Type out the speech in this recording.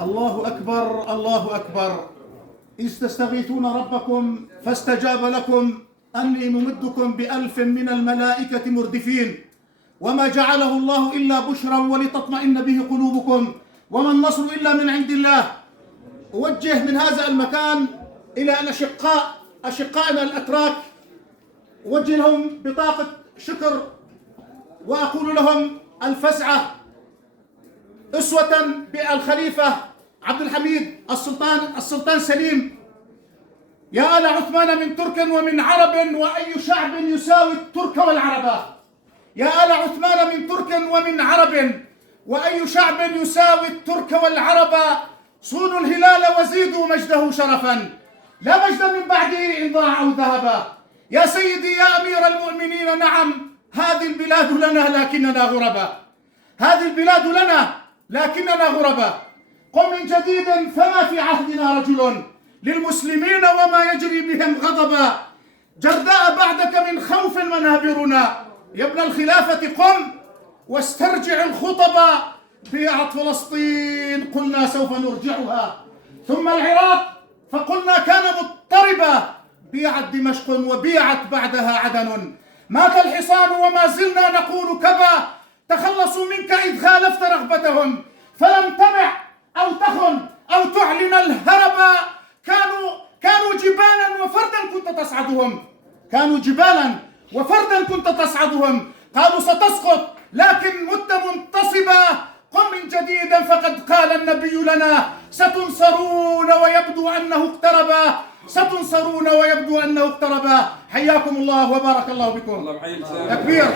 الله أكبر الله أكبر. إذ تستغيثون ربكم فاستجاب لكم أني ممدكم ب1000 من الملائكة مردفين وما جعله الله إلا بشرا ولتطمئن به قلوبكم وما النصر إلا من عند الله. أوجه من هذا المكان إلى أشقائنا الأتراك، أوجه لهم بطاقة شكر وأقول لهم الفزعة أسوة بالخليفة عبد الحميد السلطان سليم. يا آل عثمان من ترك ومن عرب وأي شعب يساوي الترك والعرب. يا آل عثمان من ترك ومن عرب وأي شعب يساوي الترك والعرب. صونوا الهلال وزيدوا مجده شرفا، لا مجد من بعده إن ضاع أو ذهب. يا سيدي يا أمير المؤمنين، نعم هذه البلاد لنا لكننا غرباء، هذه البلاد لنا لكننا غرباء. قم من جديد فما في عهدنا رجل للمسلمين وما يجري بهم غضبا. جرداء بعدك من خوف منابرنا، يا ابن الخلافة قم واسترجع الخطبا. بيعت فلسطين قلنا سوف نرجعها، ثم العراق فقلنا كان مضطربا. بيعت دمشق وبيعت بعدها عدن. مات الحصان وما زلنا نقول كبا. تخلصوا منك إذ خالفت رغبتهم فلم تمع أو تخن أو تعلن الهربا. كانوا جبالا وفردا كنت تصعدهم، كانوا جبالا وفردا كنت تصعدهم. قالوا ستسقط لكن مت منتصبا. قم من جديد فقد قال النبي لنا ستنصرون ويبدو أنه اقتربا، ستنصرون ويبدو أنه اقتربا. حياكم الله وبارك الله بكم. تكبير.